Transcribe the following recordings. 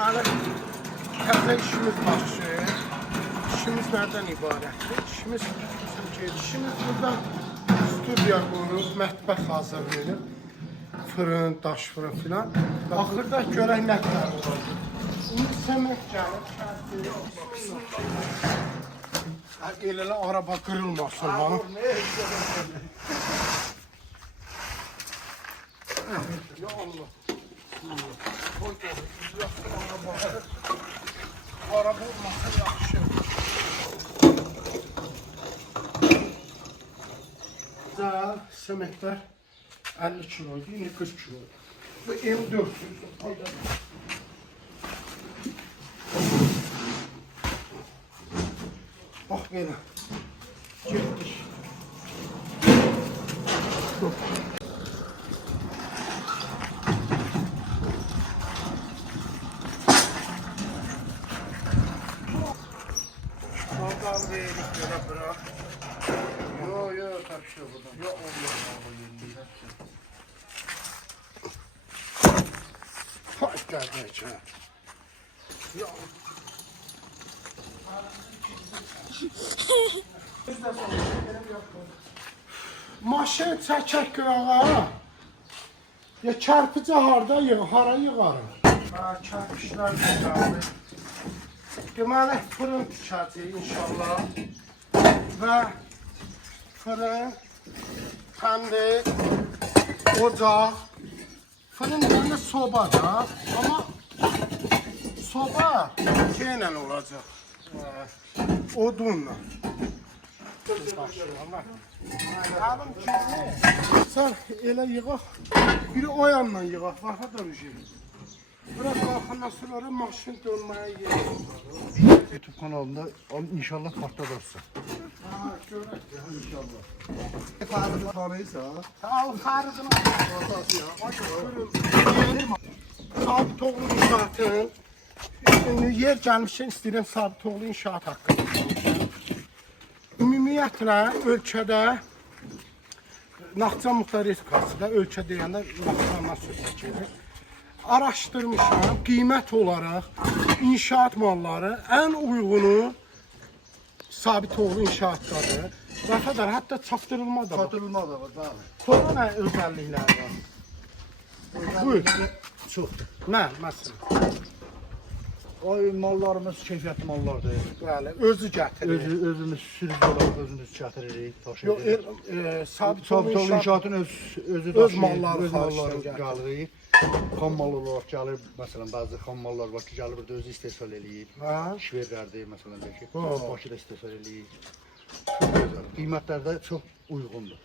deməli, təzə işimiz başlayır. İşimiz nədən ibarətdir? İşimiz burada studiya qoyuruq, mətbəx hazırlayırıq. Fırın, daş fırın filan. Axırda görək nə qədər olacaq. İndi sement gəlib, elələ araba qırılmasın bana. Ya Allah. Araba olmasa yaxşı. Güzel, sementler 50 kiloydu, yine 40 kilo. Bu M400. Bak böyle. Gittik. Oradan verdik böyle bırak. Yo tabii şey buradan. Yo olmuyor. Hoş geldin içine. Yo. Maşın çəkək qırağa. Ya çarpıcı harda hara yığarım? Çarpışlar güzeldir. Deməli fırın tikəcəyik inşallah. Və fırın, təndir, ocaq. Fırın deyəndə soba da. Amma soba şeylə olacaq. Odunla. Abim kimi? Sən elə yığaq. Biri o yandan yığaq. Baxa da rüjim. Bırak kalkandan sonra maşın dönmeye gelir. YouTube kanalında inşallah patlatırsın. Görək ya inşallah. Farkını tanıysa. Al farkını asası ya. Sabit oğlu inşaatın. Yer gelmişken istəyirəm Sabit oğlu inşaat haqqında. Ümumiyyətlə ölkədə Naxçıvan Muxtar Respublikasında ölkə deyəndə Naxçıvandan söz gedir. Araşdırmışam, qiymət olaraq inşaat malları ən uygunu Sabit oğlu inşaatdadır. Və qədər hətta çatdırılma da var. Çatdırılma da var, bəli. Sonra nə özəllikləri var? Buyur. Çoxdur. Məsələn. O mallarımız keyfiyyətli mallardır. Bəli, özü gətirir. Özümüz sürücü olaraq özümüz gətiririk, daşıyırıq. Sabit oğlu inşaatın özü öz malları gəlirik. Xam mal olaraq gəlir, məsələn, bəzi xam mallar var ki, gəlir burada özü istehsal eləyir. İşverlərdir, məsələn, ki, Bakıda istehsal eləyir. Çox gözəl. Qiymətlər də çox uyğundur.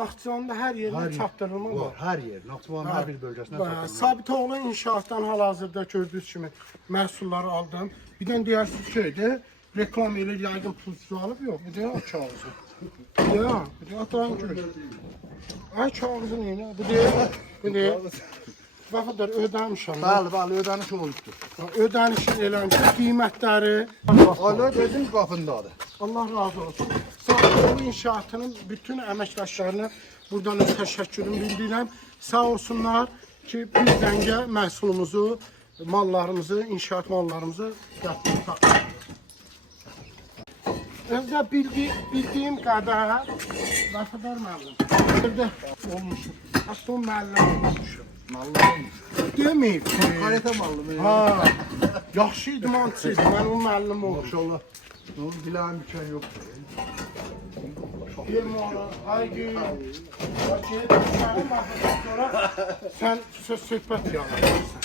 Naxçıvanda hər yerdə çatdırılma var. Hər yer, Naxçıvanın hər bir bölgəsində çatdırılma. Sabit oğlu inşaatdan hal-hazırda gördüyünüz kimi məhsulları aldım. Bir də deyirsiniz şeydir, reklam elə yaydım pulsuz alıb, yox, bu deyil o kağızı. Bu deyil, atan gör. Ay kağızı neyini, bu deyil. Baxıdır, ödəmişəm. Bəli, ödəniş olubdur. Ödənişin eləncə, qiymətləri. Ailə dedim qapındadır. Allah razı olsun. Sabit oğlu inşaatının bütün əməkdaşlarına buradan öz təşəkkürümü bildirirəm. Sağ olsunlar ki, biz dəngə məhsulumuzu, mallarımızı, inşaat mallarımızı gətirdik. Özdə bildiyim qədər, Vəfədar müəllim, evdə olmuşum. Hətta o müəllim olmuşum. Deməyib ki. Qarətə mallı mı? Yaxşı idmançıydı, mən o müəllim olmuşum. Maşallah. Onun bilən bükən yoxdur. Elmara, haydi. Sonra sən söhbət yaradırsan.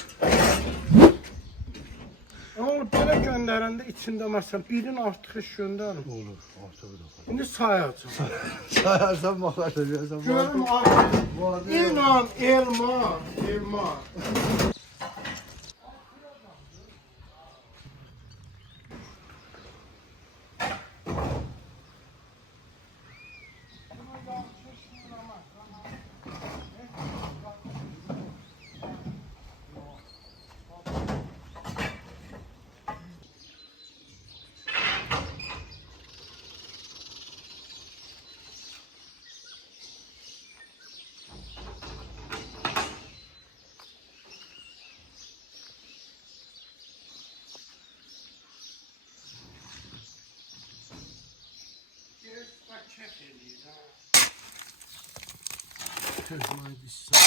Ama belə göndərəndə içində məsələn birin artıq iş göndərin. Olur, artıq da. İndi sayacağım. Sayarsan baxarsan. Görüm artıq. İnan, elma. eləyirəm. Haydi sağ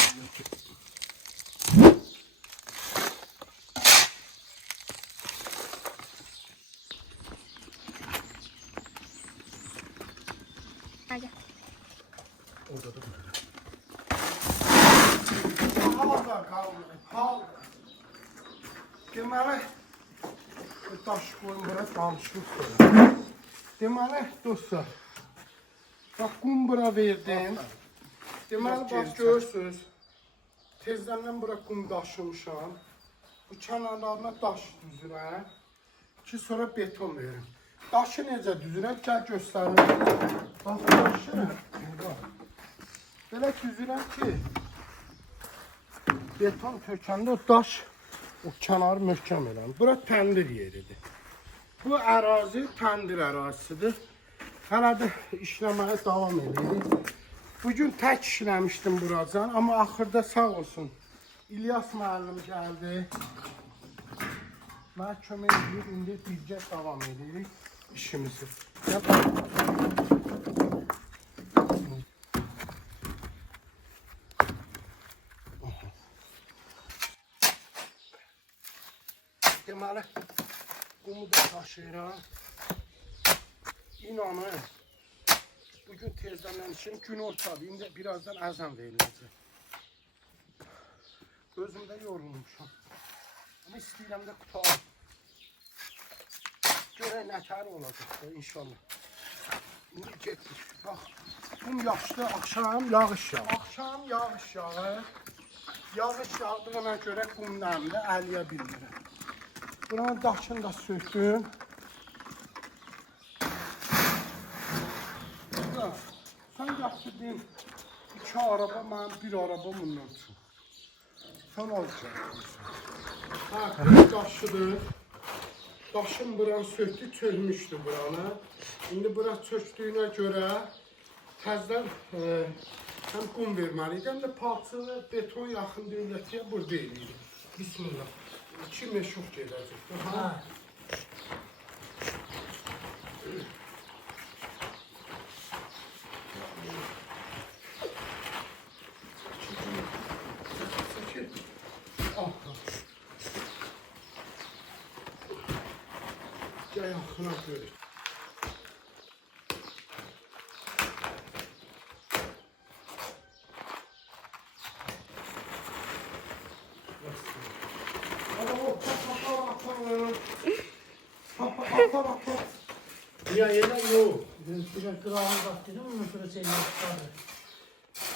Hadi. orada da böyle. Havada kaldı. Hal. Deməli, daş qoyun bura danışıq qoyun. Deməli, dostlar, bax, qum bura verdim. Deməli, bax, görürsünüz, tezdən bura qum daşımışam. Bu kənarlarına daş düzürəm ki, sonra beton verim. Daşı necə düzürəm? Gəl göstərim. Bax, daşı belə düzürəm ki, beton tökəndə o daş o kənarı möhkəm eləm. Bura təndir yeridir. Bu ərazi təndir ərazisidir. Hələ də işləməyə davam edirik. Bugün tək işləmişdim buracan, amma axırda sağ olsun İlyas müəllim gəldi. Mənə kömək edir, indi birgə davam edirik işimizi. Deməli, qumu da daşıyıram. İnanın, bugün tezdən işim gün ortadır. İndi birazdan əzan veriləcək. Özümdə yorulmuşam. Ama istəyirəm də qutalım. Görək nətər olacaq da inşallah. İndi getdik. Bax, qum yaxşıdır, axşam yağış yağır. Axşam yağış yağır. Yağış yağdığına görə qum nəmli əliyə bilmirəm. Buranın daşını da söktüm. Sen yaptırdın 2 araba, ben 1 araba bundan üçün. Sen alacaksın. Ha, daşıdır. Daşın buranı söktü, çözmüşdü buranı. İndi bura çöktüyünə görə təzdən həm qum verməliydi, həm də palçılı beton yaxın dövlətiyə burada eləyirik. Bismillah. 2 meşux gedəcək. Ha. Gel yakına böyle. Ya yeter yok. Biraz kıvamı baktırdım ondan sonra seni yaptırdı.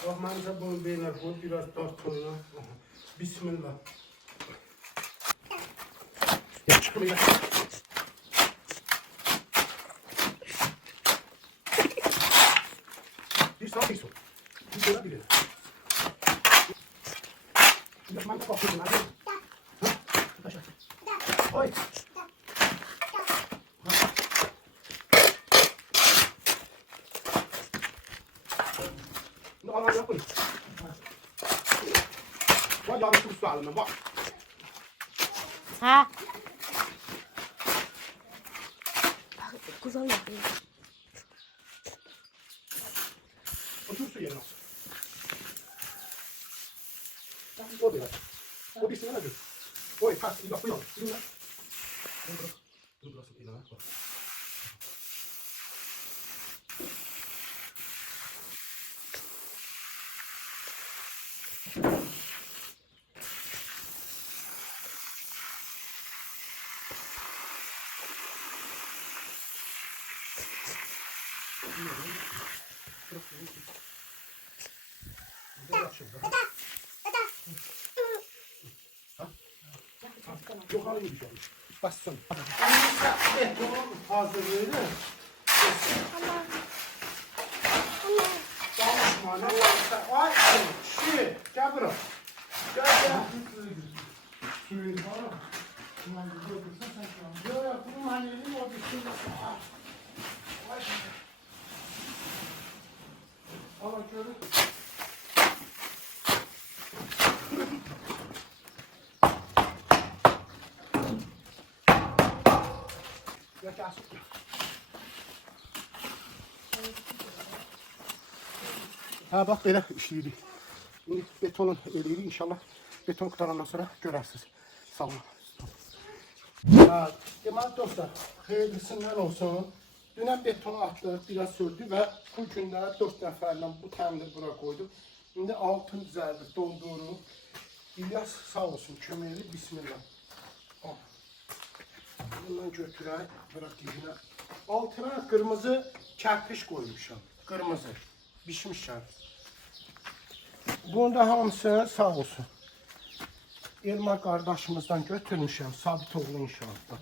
Bak bence bunu beyler koy biraz dört sonra. Bismillah. Geçmiyor. Bir sağ bir sol. Bir sola bir ileri. Yapman da bakıyorsun hadi. Başla. Oy. Nó yapın. Bak yarın şu sağlığına bak. Ha. Güzel yapıyor. Otur su yerine. O biraz. O bir sene dur. Oy kalk. Bak buyur. Dur lan. Dur burası ilan bak. Yukarı gidiyor. Bassın. Hazırlığını. Danışma ne varsa. Ay şey. Gel buraya. Gel. Suyun var mı? Yok yok. Bunun hani elin o bir şey. Ay. Ama görün. Yok aslında. Ha bax belə işləyirik. İndi betonun eləyirik inşallah. Beton qutarandan sonra görərsiniz. Sağ olun. Ha, deməli dostlar, xeyirlisindən olsun. Dünən betonu atdıq, biraz sürdü və bu gündə 4 nəfərlə bu təmiri bura qoydum. İndi altın düzəldir, doldurur. İlyas sağ olsun, köməkli, bismillah. Bundan götürək, bırak dibinə. Altına qırmızı kərpiş qoymuşam. Qırmızı, bişmişəm. Bunu da hamısı sağ olsun. Elmar qardaşımızdan götürmüşəm, Sabitoğlu inşaatdan.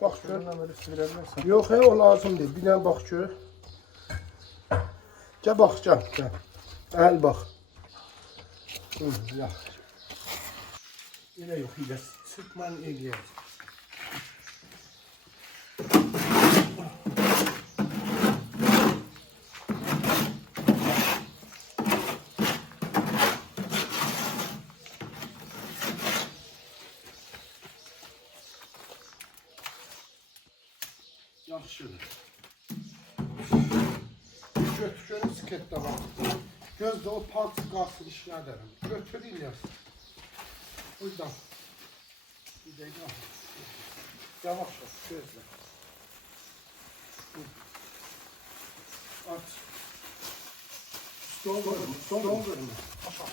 Bax gör. Yox, o lazım deyil. Bir dənə bax gör. Gəl bax, gəl. Əl bax. Yaxşı. Elə yox, elə sıxman eləyək. Yaxşıdır. Götürün sketdə var. Gözdə o parça qalsın işlədərəm. Götür İlyas. Buradan. Bir dəqiqə. Yavaş yavaş, gözlə. Aç. Doldurma. Aşağı.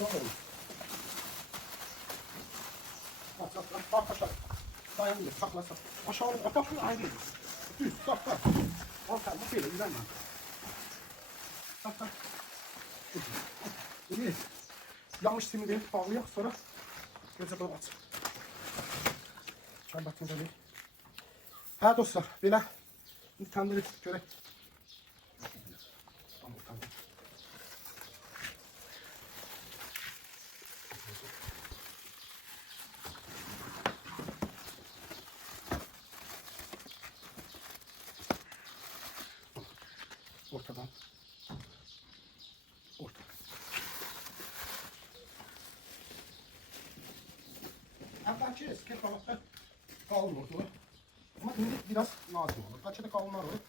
Doldurma. Bak aşağı. Sayın saklasın. Aşağı bakın ayrı. Düz sakla. Orta bu böyle güzel lan. Sakla. İyi. Yanlış simidi bağlayak sonra gözə bunu aç. Çay batınca bir. Ha dostlar belə bir tandırı görək. Tamam. Ortadan. Orta. Əvvəlki eski qalıqda qalın oldu. Ama indi biraz lazım olur. Bəlkə də qalınlar olur.